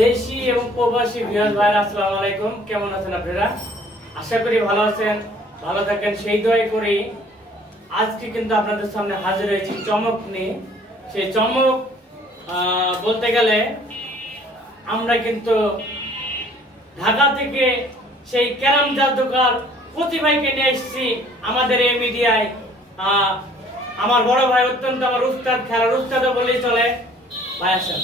দেশি এবং প্রবাসী ভিউয়ার্স ভাইরা আসসালামু আলাইকুম, কেমন আছেন আপনারা? আশা করি ভালো আছেন, ভালো থাকেন সেই দোয়াই করি। আজকে কিন্তু আপনাদের সামনে হাজির হয়েছি চমক নিয়ে। সেই চমক বলতে গেলে আমরা কিন্তু ঢাকা থেকে সেই ক্যারাম জাদুকর প্রতি ভাইকে নিয়ে এসেছি আমাদের এই মিডিয়ায়। আমার বড় ভাই অত্যন্ত আমার উস্তাদ, খেলার উস্তাদও বলেই চলে। ভাই আসেন,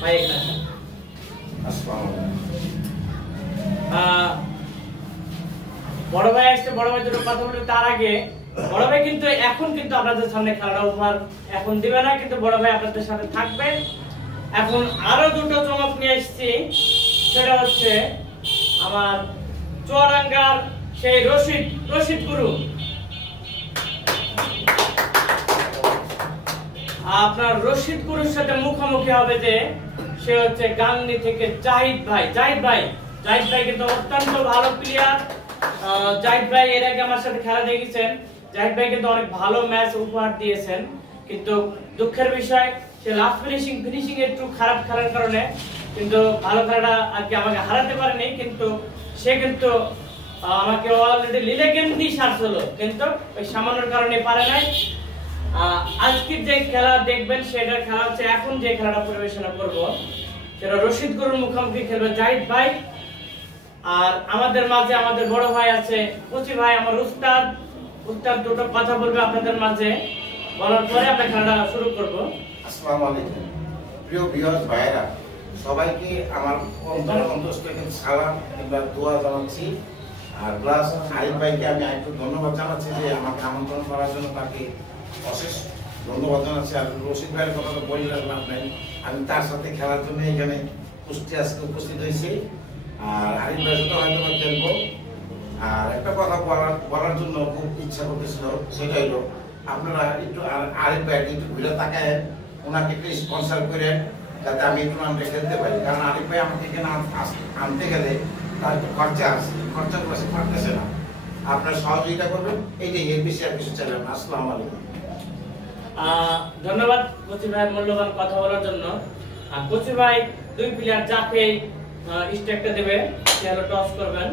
ভাই এখানে আসেন। বড় ভাই আসছে, বড় ভাই দুটো কথা বলবে। তার আগে বড় ভাই কিন্তু এখন কিন্তু আপনাদের সামনে খেলাটা উপহার এখন দিবে না, কিন্তু বড় ভাই আপনাদের সাথে থাকবে। এখন আরো দুটো চমক নিয়ে এসেছি, সেটা হচ্ছে আমার চুয়াডাঙ্গার সেই রশিদ গুরু। আপনার রশিদ গুরুর সাথে মুখোমুখি হবে যে সে হচ্ছে গাংনী থেকে জাহিদ ভাই। জাহিদ ভাই কিন্তু অত্যন্ত ভালো প্লেয়ার। জাহিদ ভাই এর আগে আমার সাথে খেলা দেখেছেন। জাহিদ ভাই কিন্তু অনেক ভালো ম্যাচ উপহার দিয়েছেন, কিন্তু দুঃখের বিষয় সে লাস্ট ফিনিশিং একটু খারাপ খেলার কারণে কিন্তু ভালো খেলাটা আর কি আমাকে হারাতে পারেনি। কিন্তু সে কিন্তু আমাকে অলরেডি লিলে গেম দিয়ে সারছিল, কিন্তু ওই সামান্যর কারণে পারে নাই। আজকের যে খেলা দেখবেন সেটার খেলা হচ্ছে, এখন যে খেলাটা পরিবেশনা করব সেটা রশিদ গুরুর মুখোমুখি খেলবে জাহিদ ভাই। আর আমাদের মাঝে আমাদের বড় ভাই আছে কচি ভাই, আমার উস্তাদ দুটো কথা বলবে আপনাদের মাঝে, বলার পরে আমরা খেলাটা শুরু করব। আসসালামু আলাইকুম প্রিয় ভিউয়ার্স ভাইরা, সবাইকে আমার অন্তঃস্থ সালাম কিংবা দোয়া জানাচ্ছি। আর প্লাস আরিফ ভাইকে আমি একটু ধন্যবাদ জানাচ্ছি যে আমাকে আমন্ত্রণ করার জন্য, তাকে অশেষ ধন্যবাদ জানাচ্ছি। আর রশিদ ভাইয়ের কথা তো বলে রাখলাম নাই, আমি তার সাথে খেলার জন্য এখানে আজকে উপস্থিত হয়েছি। আর আরিফ ভাইয়ের সাথে হয়তো খেলবো। আর একটা কথা বলার জন্য খুব ইচ্ছা করতেছিল, সেটা হলো আপনারা একটু আরিফ ভাইকে একটু ঘুরে তাকায় ওনাকে একটু স্পন্সর করে, যাতে আমি একটু নামটা খেলতে পারি। কারণ আরিফ ভাই আমাকে এখানে আনতে গেলে তার একটু খরচা আছে, খরচাগুলো সে পারতেছে না। আপনারা সহযোগিতা করবেন, এইটাই, এর বেশি আর কিছু চাইলাম না। আসসালামু আলাইকুম। ধন্যবাদ কচি ভাই মূল্যবান কথা বলার জন্য। কচি ভাই দুই প্লেয়ার যাকে স্ট্রাইকটা দেবে সে হলো টস করবেন,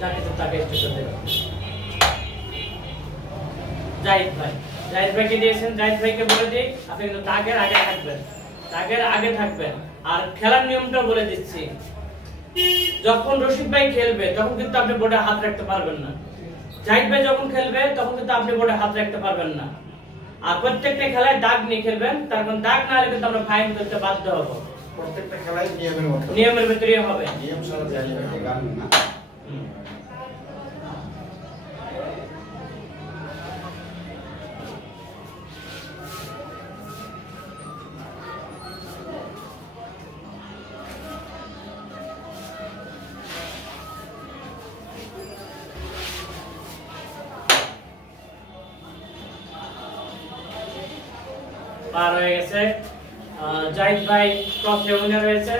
যাকে তো তাকে স্ট্রাইকটা দেবেন। জাহিদ ভাইকে দিয়েছেন। জাহিদ ভাইকে বলে দিই আপনি কিন্তু তাগের আগে থাকবেন। আর খেলার নিয়মটা বলে দিচ্ছি, যখন রশিদ ভাই খেলবে তখন কিন্তু আপনি বোর্ডে হাত রাখতে পারবেন না। জাহিদ ভাই যখন খেলবে তখন কিন্তু আপনি বোর্ডে হাত রাখতে পারবেন না। আর প্রত্যেকটা খেলায় দাগ নিয়ে খেলবেন, তার কারণ দাগ না হলে কিন্তু আমরা ফাইন করতে বাধ্য হব। প্রত্যেকটা খেলায় নিয়মের ভিতরে হবে। নিয়ম ছাড়া জানি না। পার হয়ে গেছে। জাহিদ ভাই টসে উইনার হয়েছে।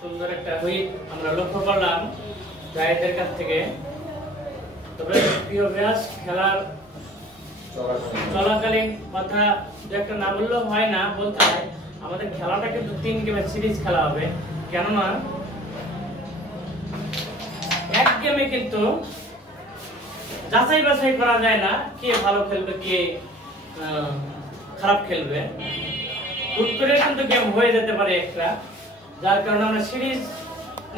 সুন্দর একটা হুইট আমরা লক্ষ্য করলাম জাহিদের কাছ থেকে। তবে প্রিয় ব্যাস, খেলার চলাকালীন কথা দু একটা না বললেও হয় না, বলতে হয়। আমাদের খেলাটা কিন্তু 3 গেমের সিরিজ খেলা হবে, কেননা এক গেমে কিন্তু যাচাই বাছাই করা যায় না কে ভালো খেলবে কে খারাপ খেলবে। হুট করে কিন্তু গেম হয়ে যেতে পারে একটা, যার কারণে আমরা সিরিজ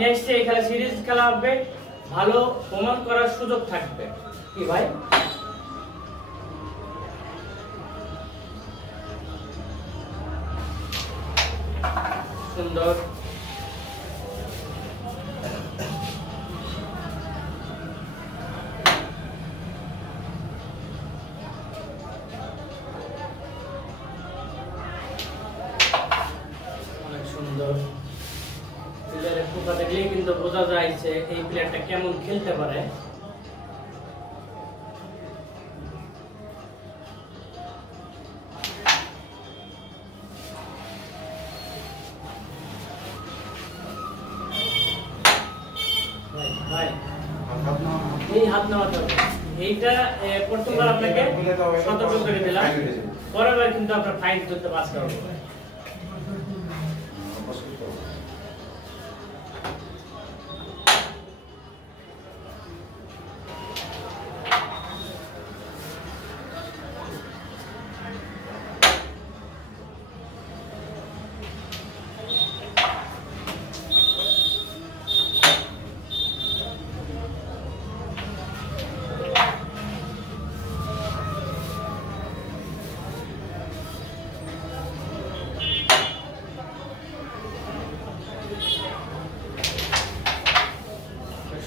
নেক্সট এই খেলা সিরিজ খেলা হবে, ভালো প্রমাণ করার সুযোগ থাকবে। কি ভাই? সুন্দর। অনেক সুন্দর। প্লেয়ারের ফুকা দেখলেই কিন্তু বোঝা যায় যে এই প্লেয়ারটা কেমন খেলতে পারে। এই হাত নেওয়াতে হবে, এইটা প্রথমবার আপনাকে সতর্ক করে দিলাম, পরের বার কিন্তু আপনার ফাইন করতে পাস করবো।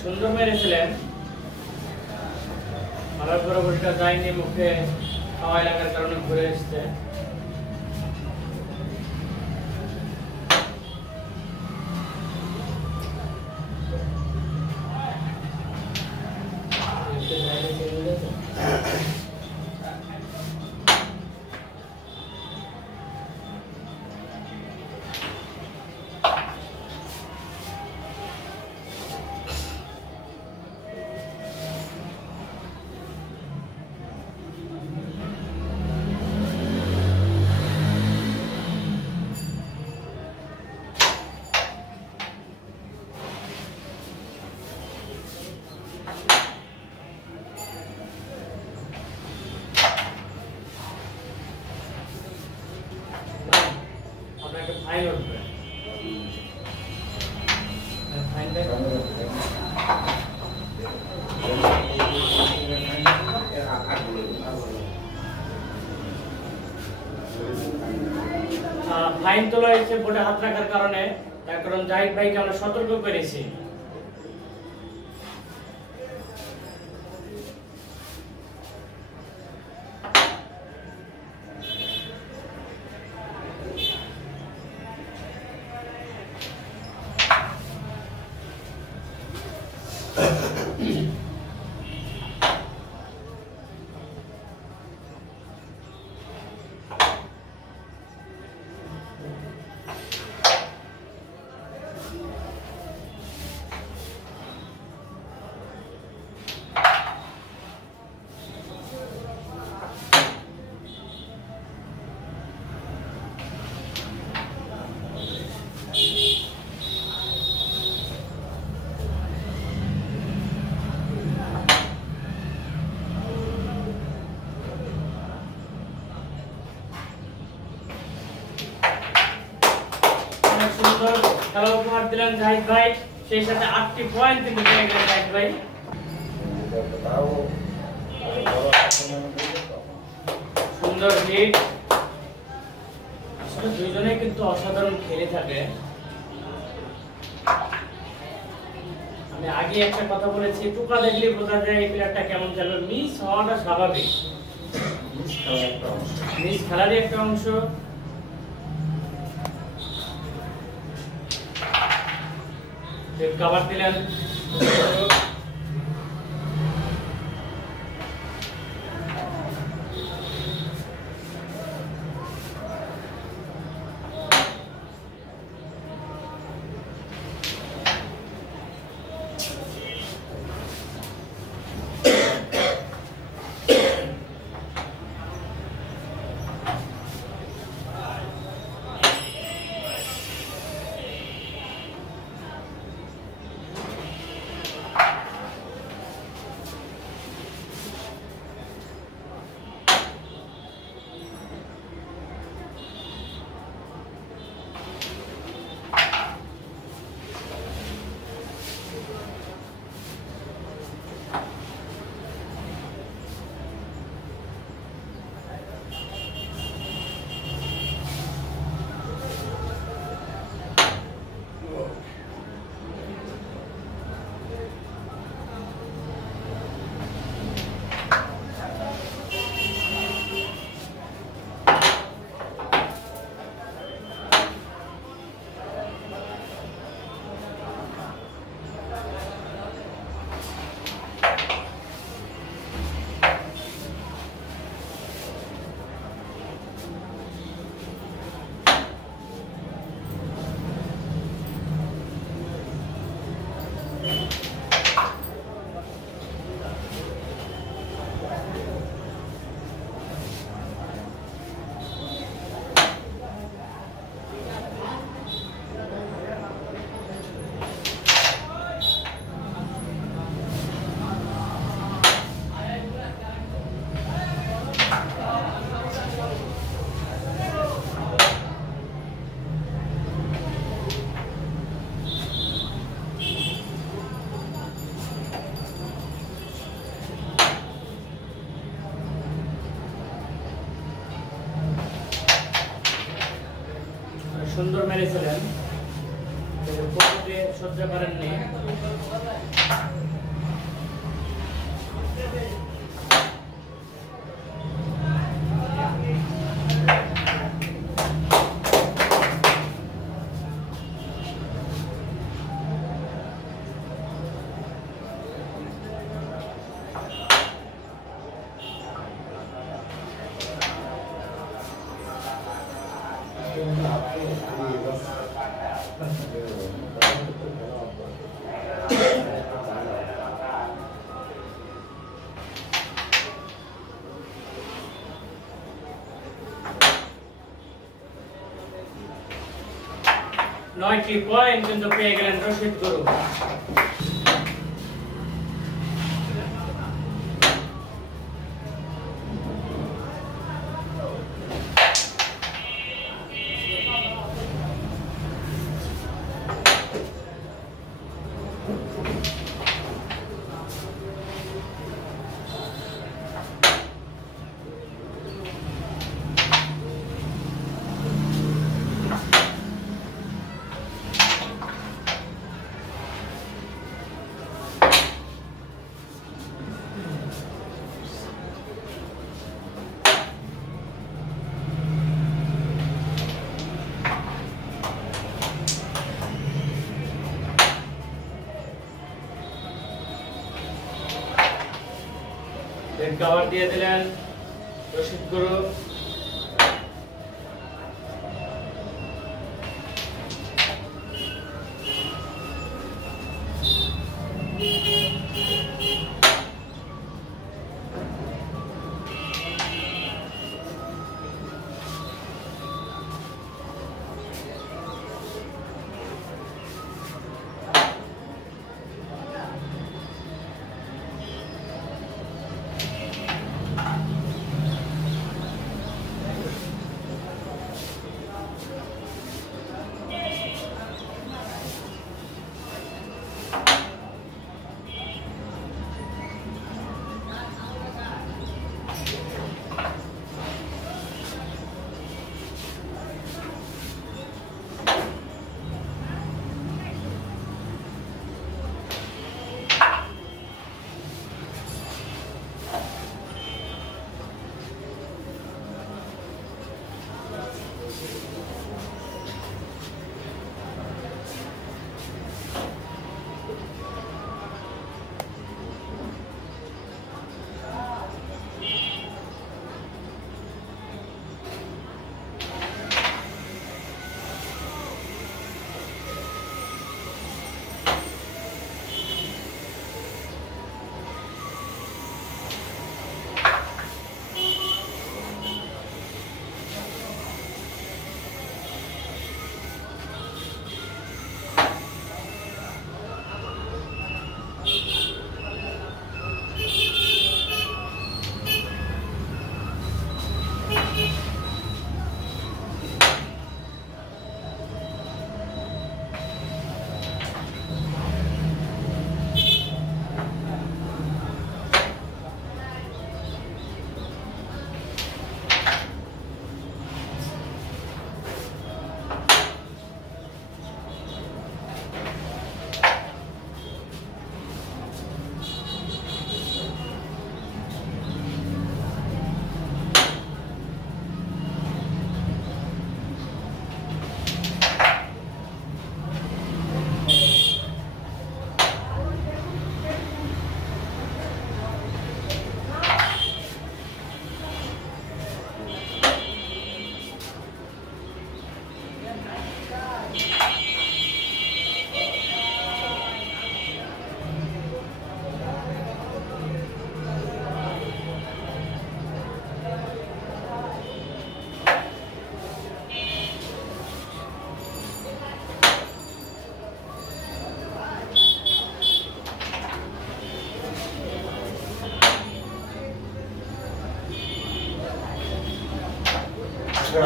সুন্দর মেরেছিলেন, মারার পরে বলটা যায়নি, মুখে হাওয়া লাগার কারণে ঘুরে এসছে। ফাইন উঠবে, ফাইনটা ফাইন তোলা হয়েছে বোর্ডে হাত রাখার কারণে, তার কারণ জাহিদ ভাইকে আমরা সতর্ক করেছি। খেলা উপহার দিলেন জাহিদ ভাই, সেই সাথে 8টি পয়েন্ট কিন্তু পেয়ে গেলেন জাহিদ ভাই। সুন্দর হিট, আসলে দুইজনে কিন্তু অসাধারণ খেলে থাকে। আমি আগে একটা কথা বলেছি, টুকা দেখলে বোঝা যায় এই প্লেয়ারটা কেমন খেলবে। মিস হওয়াটা স্বাভাবিক, মিস খেলারই একটা অংশ। কভার দিলেন, সুন্দর মেরেছিলেন, পকেটে সহ্য করেননি। নয়টি পয়েন্ট কিন্তু পেয়ে গেলেন রশিদ গুরু। কভার দিয়ে দিলেন রশিদ গুরু।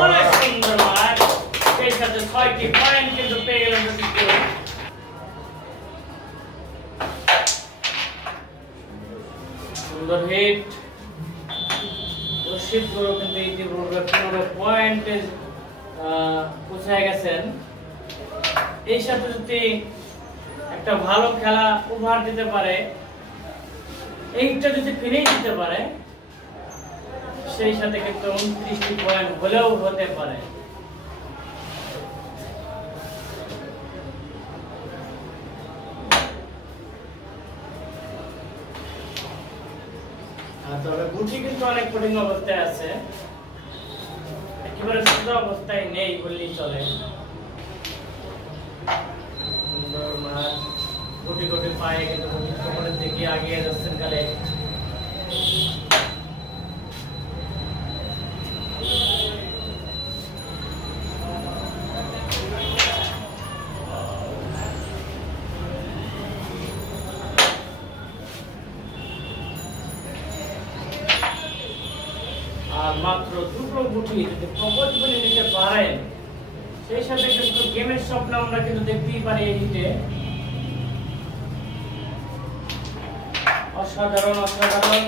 অনেক সুন্দর মার, সেই সাথে 6টি পয়েন্ট কিন্তু পেয়ে গেলেন রশিদ গুরু। সুন্দর হিট। রশিদ গুরু কিন্তু ইতিপূর্বে 15 পয়েন্টে পৌঁছায় গেছেন। এই সাথে যদি একটা ভালো খেলা উপহার দিতে পারে, এইটা যদি ফিরেই দিতে পারে, সেই সাথে কিন্তু 29টি পয়েন্ট হলেও হতে পারে। তবে গুটি কিন্তু অনেক কঠিন অবস্থায় আছে, একেবারে সোজা অবস্থায় নেই বললেই চলে। সুন্দর মাছ, গুটি গুটি পায়ে কিন্তু উপরের দিকে এগিয়ে যাচ্ছেন কালে। আর মাত্র দুটো গুটি যদি পকেট করে নিতে পারেন, সেই সাথে কিন্তু গেমের স্বপ্ন আমরা কিন্তু দেখতেই পারি এই হিটে। অসাধারণ অসাধারণ।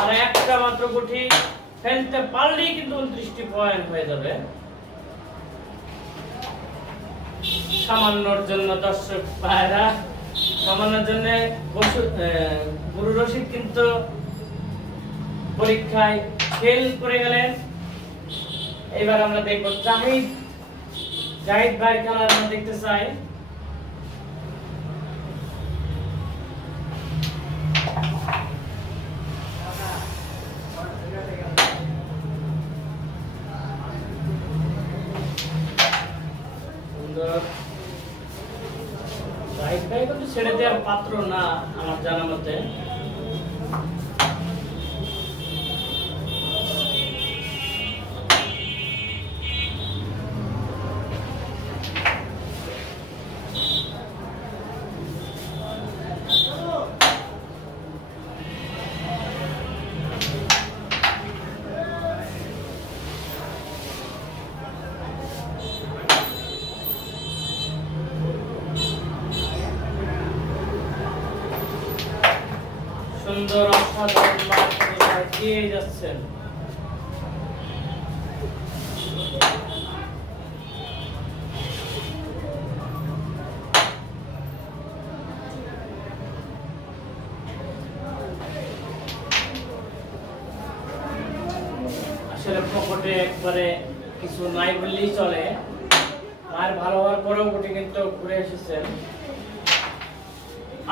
আর একটা মাত্র গুটি ফেলতে পারলেই কিন্তু 29টি পয়েন্ট হয়ে যাবে। সামান্যর জন্য দর্শক ভাইরা, সামান্যর জন্য গুরু রশিদ কিন্তু পরীক্ষায় ফেল করে গেলেন। এবার আমরা দেখব জাহিদ ভাই খেলা আমরা দেখতে চাই। জাহিদ ভাই কিন্তু ছেড়ে দেওয়ার পাত্র না আমার জানা মতে। সুন্দর অসাধারণ মাঠ দিয়ে যাচ্ছেন। আসলে পকেটে একবারে কিছু নাই বললেই চলে। আর ভালো হওয়ার পরেও গুটি কিন্তু ঘুরে এসেছেন।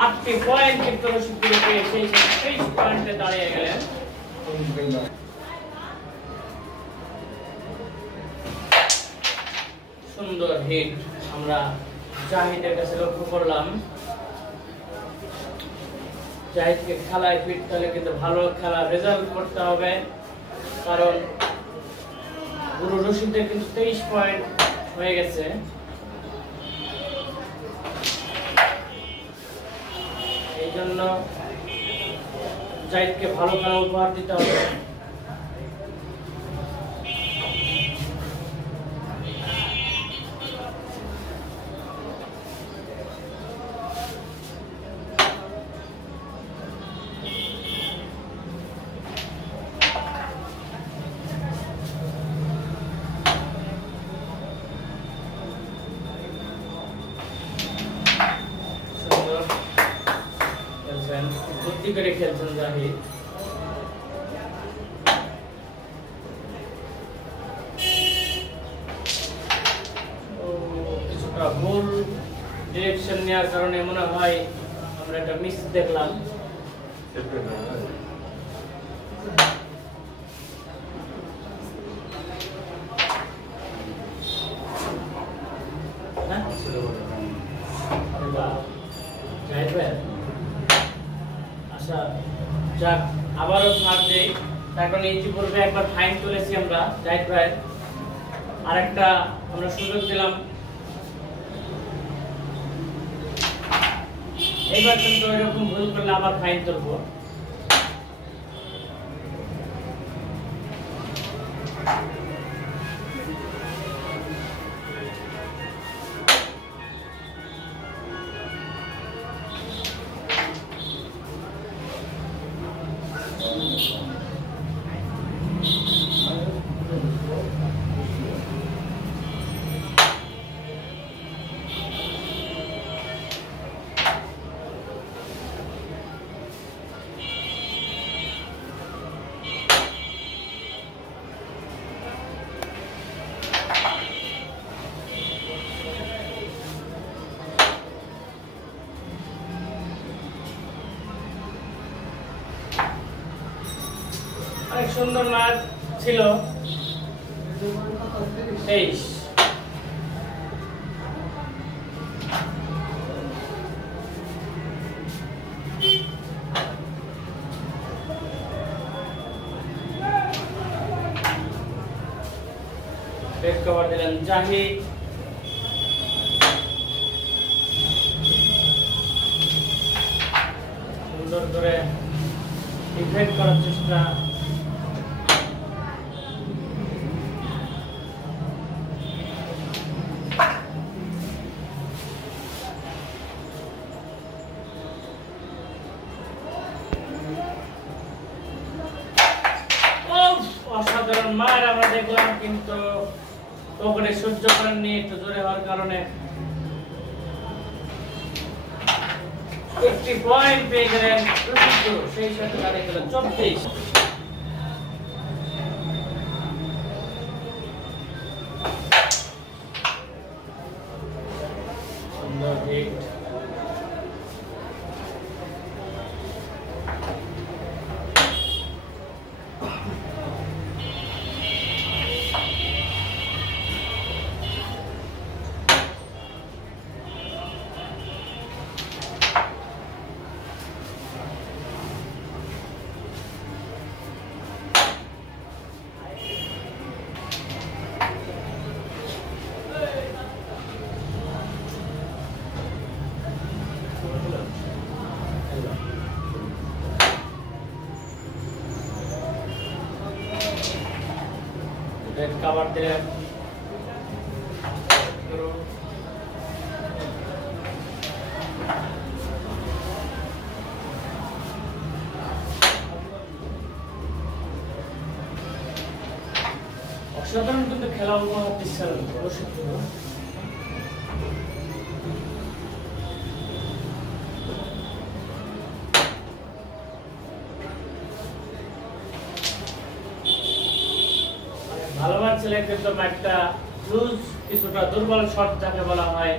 8টি পয়েন্ট কিন্তু রশিদ পেয়ে সেই 23 পয়েন্টে দাঁড়িয়ে গেলেন। সুন্দর হিট আমরা জাহিদের কাছে লক্ষ্য করলাম। জাহিদকে খেলায় ফিট হলে কিন্তু ভালো খেলা রেজাল্ট করতে হবে, কারণ গুরু রশিদের কিন্তু 23 পয়েন্ট হয়ে গেছে। এই জন্য জাহিদকে ভালো খেলা উপহার দিতে হবে। বুদ্ধি করে খেলছেন জাহিদ। কিছুটা ভুল ডিরেকশন নেওয়ার কারণে মনে হয় আমরা একটা মিস দেখলাম। জাহিদ ভাই যাক, আবারও ছাড় দেই, তার কারণে ইতিপূর্বে একবার ফাইন তুলেছি আমরা জাহিদ ভাই, আরেকটা আমরা সুযোগ দিলাম। এবার কিন্তু এরকম ভুল করলে আবার ফাইন তুলবো। সুন্দর মার ছিল 23। রেড কভার দিলেন জাহিদ। সুন্দর করে ডিফেন্ড করার চেষ্টা। অসাধারণ মার আমরা দেখলাম, কিন্তু ওখানে সহ্য করেননি, একটু জোরে হওয়ার কারণে একটি পয়েন্ট পেয়ে গেলেন রশিদ গুরু, সেই সাথে দাঁড়িয়ে গেলেন 24। সুন্দর হিট। রেড কভার দিলেন অসাধারণ, কিন্তু খেলা উপহার দিচ্ছেন রশিদ গুরু। ভালো ছেলে, কিন্তু একটা লুজ, কিছুটা দুর্বল শট যাকে বলা হয়।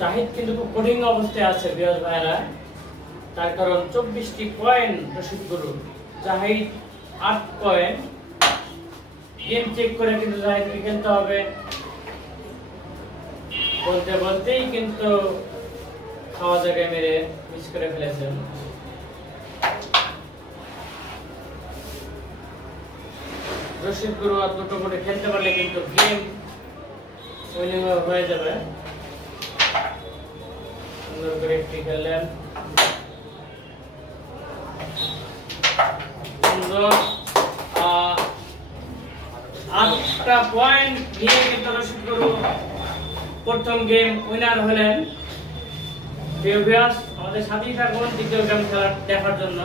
জাহিদ কিন্তু খুব কঠিন অবস্থায় আছে বিরাজ ভাইরা, তার কারণ 24টি পয়েন্ট রশিদ গুরু, জাহিদ 8 পয়েন্ট। গেম চেক করে কিন্তু জাহিদকে খেলতে হবে। বলতে বলতেই কিন্তু খাওয়া জায়গায় মেরে মিস করে ফেলেছেন। রশিদ গুরু আর দুটো করে খেলতে পারলে কিন্তু গেম উইনিং হয়ে যাবে। সুন্দর করে একটি খেললেন, সুন্দর 8টা পয়েন্ট নিয়ে কিন্তু রশিদ গুরু প্রথম গেম উইনার হলেন। আমাদের সাথেই থাকুন দ্বিতীয় গেম খেলা দেখার জন্য।